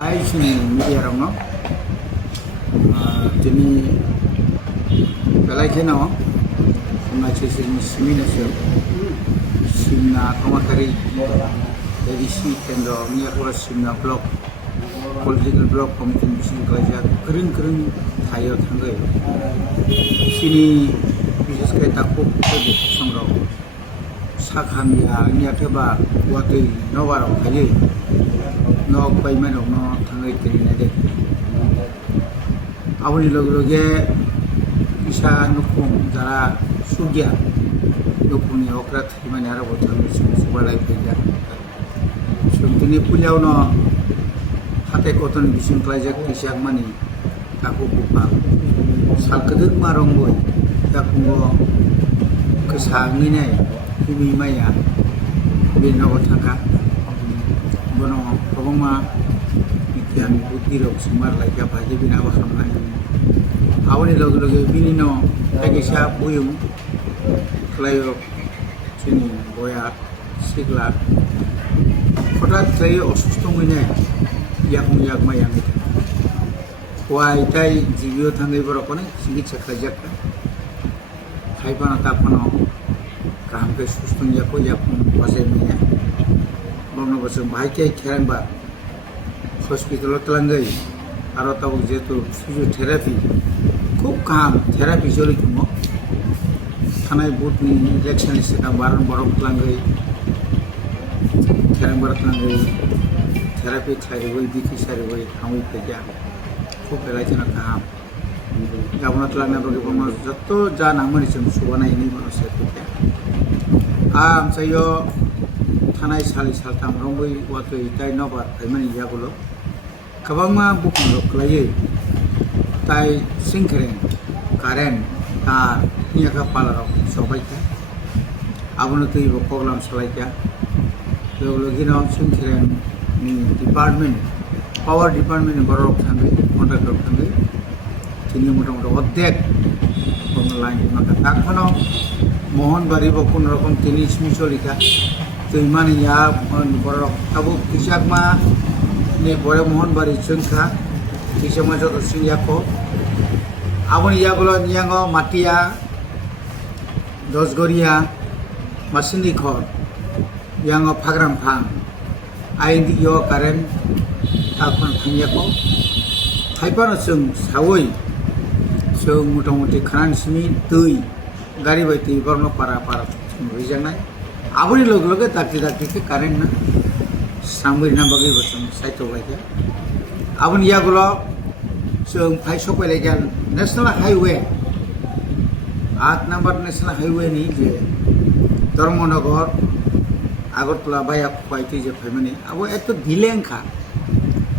Hai sini media rong no, jadi belai kena, mengaji sini sini nasi, simna kamakari, dari si tendo ni aku simna blog, political blog komite bising kerja kering thayal tanggai, sini bisnis kereta aku kerja sangrau, sakhamnya ni aku bah waktu nawarong kali. No payment of no tangai terina de awani loge isa nukum jara sugya nukuni okrat himani ara botan subalai pega sumtini pulyau no hate koton bising klajak kisyak mani aku buka salkedek marong boy yakungo kesangine himi maya binaw thaka bono pabongma ikian buti rok sumar laika bhaji bina bakhamnai awani loge bini no ekisa buyung klayo chini boya sigla hঠাৎ klayo অসুস্থ মইনে yak mayang ita wai tai jibio thangai borokone চিকিৎসা খাইজাকা খাইপানা tapano kahamke sustung yakko yakun pasai mine bangno basung bhaikai therangba hospital tlangai aro tabuk jetu physiotherapy খুব কাম therapy চলি কুমো থানায় বুটনি election সেটা বারণ বড় তলাঙ্গাই থেরাংবার তলাঙ্গাই therapy খাইবই বিকি সারিবই হামই Payza খুব বেলাইছেন কাম Gabna তলাঙ্গা বগে bomb যত যা নামনি जों सुबानाय नि मनसे পেজা আম চাইयो থানায় সালি সালতাম রংবই ওয়াতই তাই নবার ফাইমানি ইয়াগুলো गोबांमा बुकुंग खालायो ताई सिंखरें कारेन्ट तार नियाका पालाराव सबायखा आबनो तैबो प्रग्राम सलायखा लोगोगिनो सिंखरें नि डिपार्टमेंट पावर डिपार्टमेंट बरक थांगै कन्ट्राक्टर थांगै तिनि मोटा अद्धेक लाइन माखा ताखनो मोहनबारी बो कोन रकम तिनि स्मिसलिखा तैमानि या बरक Tabo किसाकमा ni bore mohanbari chungkha kisama joto siyako aboni yagulo niango matia dosgoria masindi khor yango phagram phang aindi yo karen takon thangyako thaipano chung sawoi chung motamoti khanan simi tui gari bai tui borno para rijangnai aboni loge takti ke karen na sambil nambagi bersama saya tu lagi. Abang ia gula sung kai sopai lagi national highway. 8 number national highway ni je Dharmanagar Agartala baya kupai tu je family. Abo itu dilengka.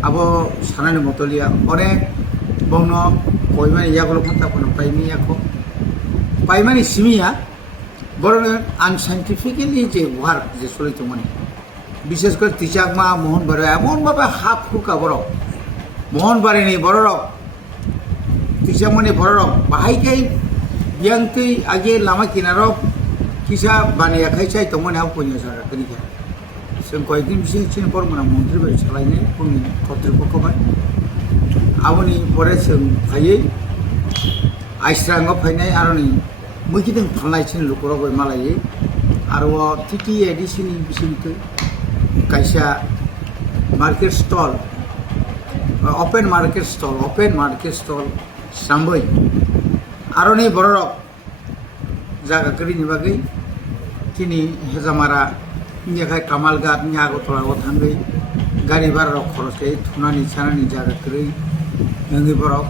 Abo sana ni motolia. Orang bangno koi mana ia gula pun tak pernah paimi aku. Paimi ni simia. Borang unscientifically je work je sulit tu mana. বিশেষ করে তিচাকমা মোহনবাড়ি এমনভাবে half ফুকা বড় মোহনবাড়ি নেই বড় rock তিচাকমানি বড় rock বাহাইকাই বিয়াংতৈ আগে লামা কিনারক কিসা বানিয়া খাইছাই তমনে আব পয়সা সারা করিকা जों কয়েকদিন বিশেষ চিন পরমনা মন্ত্রী বাড়ি সালাইনে কোন কর্তৃপক্ষবাই আবনি পরে जों ফাইयै আইস্রাঙ্গ ফাইনাय আরনি মুখিদিন ফালनाय চিন লুকরबाय मालायै आरो टिटी एडिसिनि बिसिंतै kaisa market stall open market stall sambai aroni borok jaga kari ni bagai kini hezamara nyakai kamalgat nyago tola othangai gari bar rok khoros kai thunani chanani jaga kari ngi borok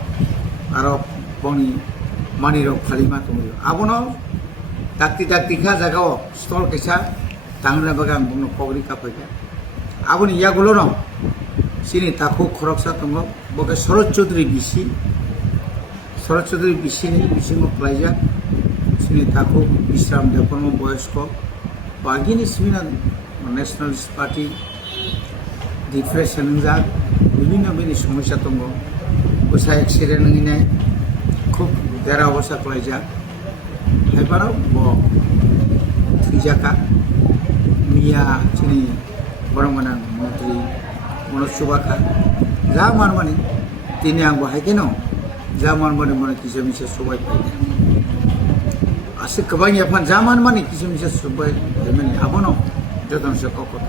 aro boni mani rok khalima tumiyo abono takti kha jagao stall kaisa tangna bagang bungno pogri kapaika aboni yagulo no sini takho khoroksa tongo boke Sharad Chaudhary ni bisimo plaija sini takho Bisram Depormo boyosko bagini simina nationalist party depression ja বিভিন্ন বেনি সমস্যা tongo ওসা accident ngine খুব dera অবস্থা plaija haibaro bo thijaka Mia sini orang mana menteri Manoj Subaka जा मान माने दिनै आं बाहायगोन जा मान माने माने किसे मिसे सबाय फायदों आसि गोबां याफान जा मान माने किसे मिसे सबाय माने आबनो जतन से ककत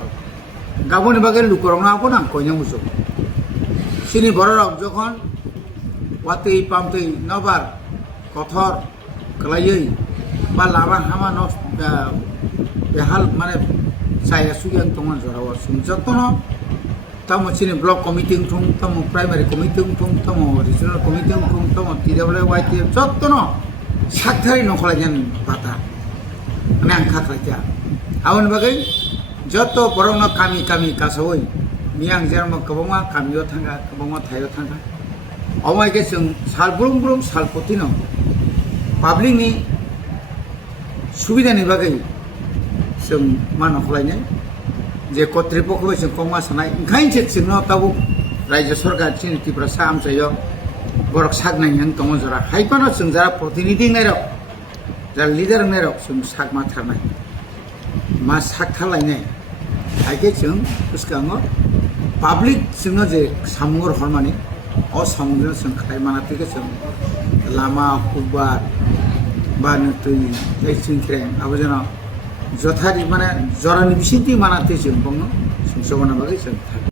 गाबोन बागे लुकरंना आबना कयना मुसु सिनि बरराव जखन वातै पामतै नबार कथर कलायै बा लामा हामा नस बेहाल माने जाया सुगियां तंगन जराव सुम जतन तम सिनि ब्लक कमिटि थुं तम प्राइमारि कमिटि थुं तम रिजनल कमिटि थुं तम TWYT जतन साकथारि नखलायन बाता माने आं खाख्लायजा आवन बागै जत बरंना कामि कामि कासवै मियां जेरम गोबाङा कामियाव थांगा गोबाङा थायाव थांगा अमायके जों साल ब्रुम ब्रुम साल पतिनो पाब्लिकनि सुबिदानि बागै जों मा नखलायनो जे कर्तृपक्षबो जों कमा सानाय ओंखायनोसो जोंनाव ताबो रायजो सरकार चिनिटिफ्रा सामसायो बरक सागनाय हं दङ जरा हाइपानो जों जरा प्रतिनिधि नायरक जा लिडार नायरक जों साग माथारनाय मा सागथालायनाय आइके जों उसगाङो पाब्लिक जोंनो जे सामुर हरमाने अ सामुर जों खाय मानातिके जों लामा हुबार बा नतै लाइसिं क्रें आबोजना जथारि माने जरानि बिसिन्थि मानाते जों बंनो जों जगना बागै जों